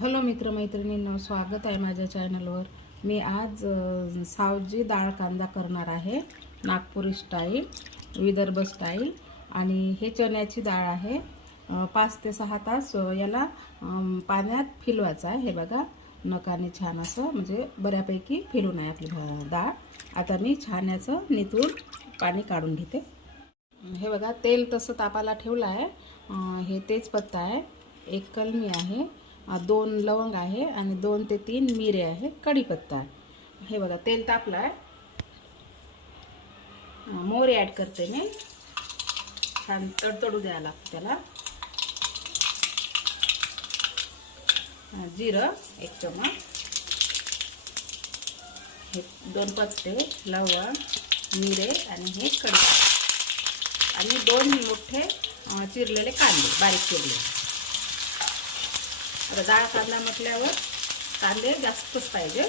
Hello मित्रमैत्रिणींना स्वागत आहे माझ्या चॅनलवर. मी आज सावजी डाळ कांदा करणार आहे नागपुरी स्टाईल विदर्भ स्टाईल. आणि हे चण्याची डाळ आहे पाच ते सहा तास याला पाण्यात फिलवायचं आहे. हे बघा नकाने छान असं म्हणजे बऱ्यापैकी फिरून आहे आपली डाळ. आता मी छान याचं नितून पाणी काढून घेते. हे बघा तेल तसं तापाला ठेवलं आहे. हे तेजपत्ता आहे. एक कलमी आहे. दोन लवंग आहे आणि दोन ते तीन मिरे आहे कढीपत्ता हे बघा तेल तापलं आहे. मोहरी ॲड करते मी. छान तडतडू द्यावं लागतं त्याला. जिरं एक चमच हे दोन पत्ते लवंग मिरे आणि हे कढी आणि दोन मोठे चिरलेले कांदे बारीक चिरलेले. आता डाळ कांदा म्हटल्यावर कांदे जास्तच पाहिजे.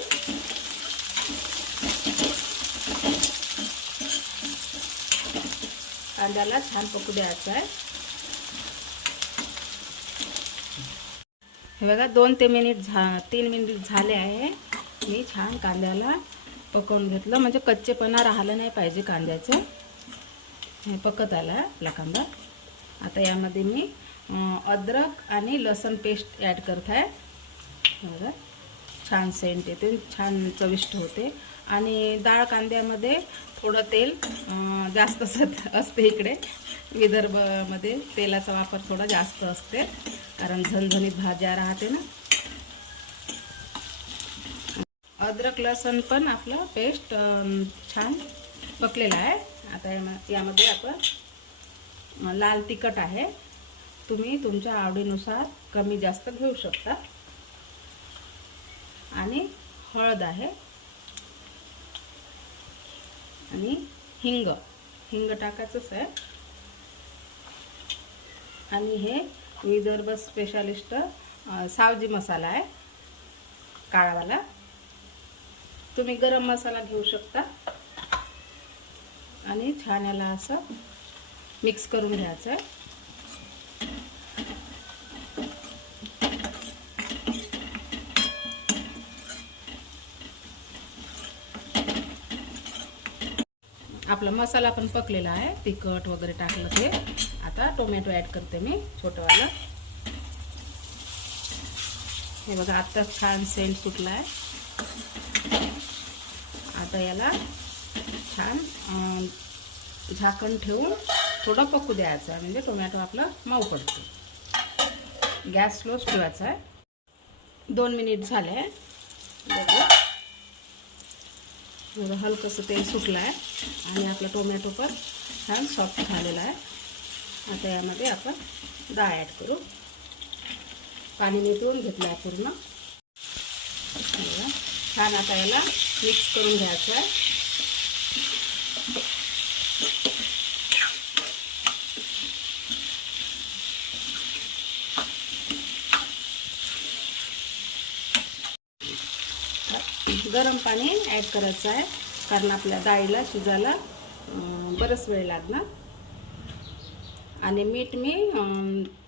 कांद्याला छान पकू द्यायचं आहे. हे बघा दोन ते मिनिट झा तीन मिनिट झाले आहे. मी छान कांद्याला पकवून घेतलं. म्हणजे कच्चेपणा राहिलं नाही पाहिजे कांद्याचं. हे पकत आला आपला कांदा. आता यामध्ये मी अद्रक आणि लसण पेस्ट ॲड करत आहे. बघा छान सेंट येते छान चविष्ट होते. आणि डाळ कांद्यामध्ये थोडं तेल जास्त असते इकडे. विदर्भमध्ये तेलाचा वापर थोडा जास्त असते कारण झणझणीत भाज्या राहते ना. अद्रक लसण पण आपलं पेस्ट छान पकलेलं आहे. आता यामध्ये आपण लाल तिखट आहे. तुम्ही तुमच्या आवडीनुसार कमी जास्त घेऊ शकता. आणि हळद आहे. आणि हिंग. हिंग टाकायचंच आहे. आणि हे विदर्भ स्पेशालिस्ट सावजी मसाला आहे. काळावाला तुम्ही गरम मसाला घेऊ शकता. आणि छान याला असं मिक्स करून घ्यायचं आहे आपला मसाला पण पकलेला आहे. तिखट वगैरे टाकलं ते. आता टोमॅटो ॲड करते मी छोटंवाला. हे बघा आत्ता छान सेंट सुटला आहे आता याला छान झाकण ठेवून थोडं पकू द्यायचं आहे. म्हणजे टोमॅटो आपलं मऊ पडतो. गॅस स्लोच ठेवायचा आहे. दोन मिनिट झाले. आहे थोडं हलकंसं तेल सुटलं आहे आणि आपला टोमॅटो पण छान सॉफ्ट झालेला आहे. आता यामध्ये आपण डाळ ॲड करू. पाणी नितळून घेतलं आहे पूर्ण. छान आता याला मिक्स करून घ्यायचं आहे. गरम पाणी ॲड करायचं आहे. कारण आपल्या डाळीला शिजायला बरंच वेळ लागणार. आणि मीठ मी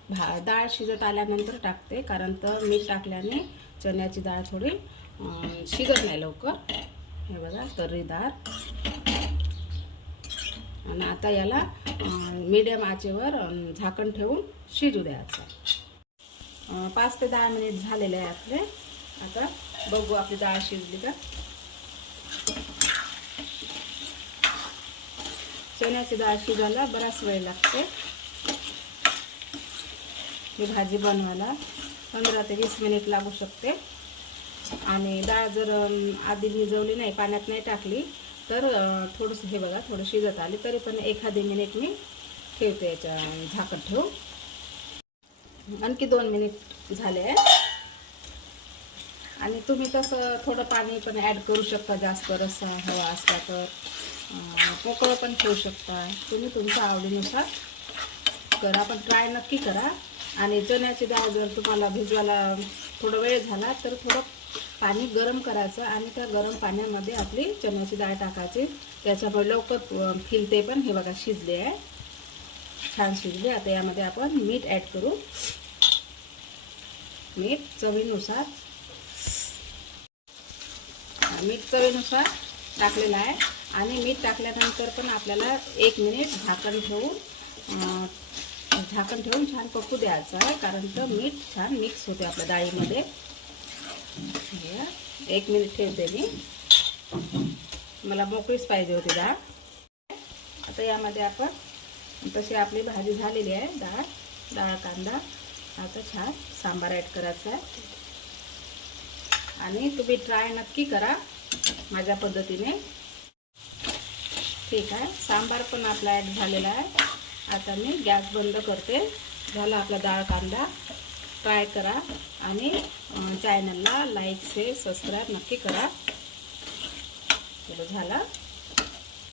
भा डाळ शिजत आल्यानंतर टाकते. कारण तर मीठ टाकल्याने चण्याची डाळ थोडी शिजत नाही लवकर. हे बघा तर्रीदार. आणि आता याला मीडियम आचेवर झाकण ठेवून शिजू द्यायचं. पाच ते दहा मिनिट झालेले आहे आपले. आता बघू आपली डाळ शिजली का? चण्याची डाळ शिजायला बराच वेळ लागते. ही भाजी बनवायला पंधरा ते वीस मिनिट लागू शकते. आणि डाळ जर आधी भिजवली नाही पाण्यात नाही टाकली तर थोडंसं हे बघा थोडं शिजत आली तरी पण एखादी मिनिट मी ठेवते याच्या झाकण ठेवून. आणखी दोन मिनिट झाले आहे आणि तुम्ही तसं थोडं पाणी पण ॲड करू शकता जास्त रस्सा हवा असला तर. पोकळं पण ठेवू शकता. तुम्ही तुमच्या आवडीनुसार करा पण ट्राय नक्की करा. आणि चण्याची डाळ जर तुम्हाला भिजवायला थोडा वेळ झाला तर थोडं पाणी गरम करायचं आणि त्या गरम पाण्यामध्ये आपली चण्याची डाळ टाकायची. त्याच्यामुळे लवकर फिलते पण. हे बघा शिजले आहे. छान शिजले. आता यामध्ये आपण मीठ ॲड करू. मीठ चवीनुसार मीठ चवीनुसार टाकलेलं आहे. आणि मीठ टाकल्यानंतर पण आपल्याला एक मिनिट झाकण ठेवून झाकण ठेवून छान पकू द्यायचं आहे. कारण तर मीठ छान मिक्स होते आपल्या डाळीमध्ये. एक मिनिट ठेवते मी. मला मोकळीच पाहिजे होती डाळ. आता यामध्ये आपण तशी आपली भाजी झालेली आहे डाळ डाळ कांदा. आता छान सांबार ॲड करायचा आहे. आणि तुम्ही ट्राय नक्की करा. माझ्या पद्धतीने. ठीक आहे. सांबार पण आपला ॲड झालेला आहे. आता मी गॅस बंद करते. झाला आपला डाळ कांदा. ट्राय करा. आणि चॅनलला लाईक से सबस्क्राईब नक्की करा. चलो झाला.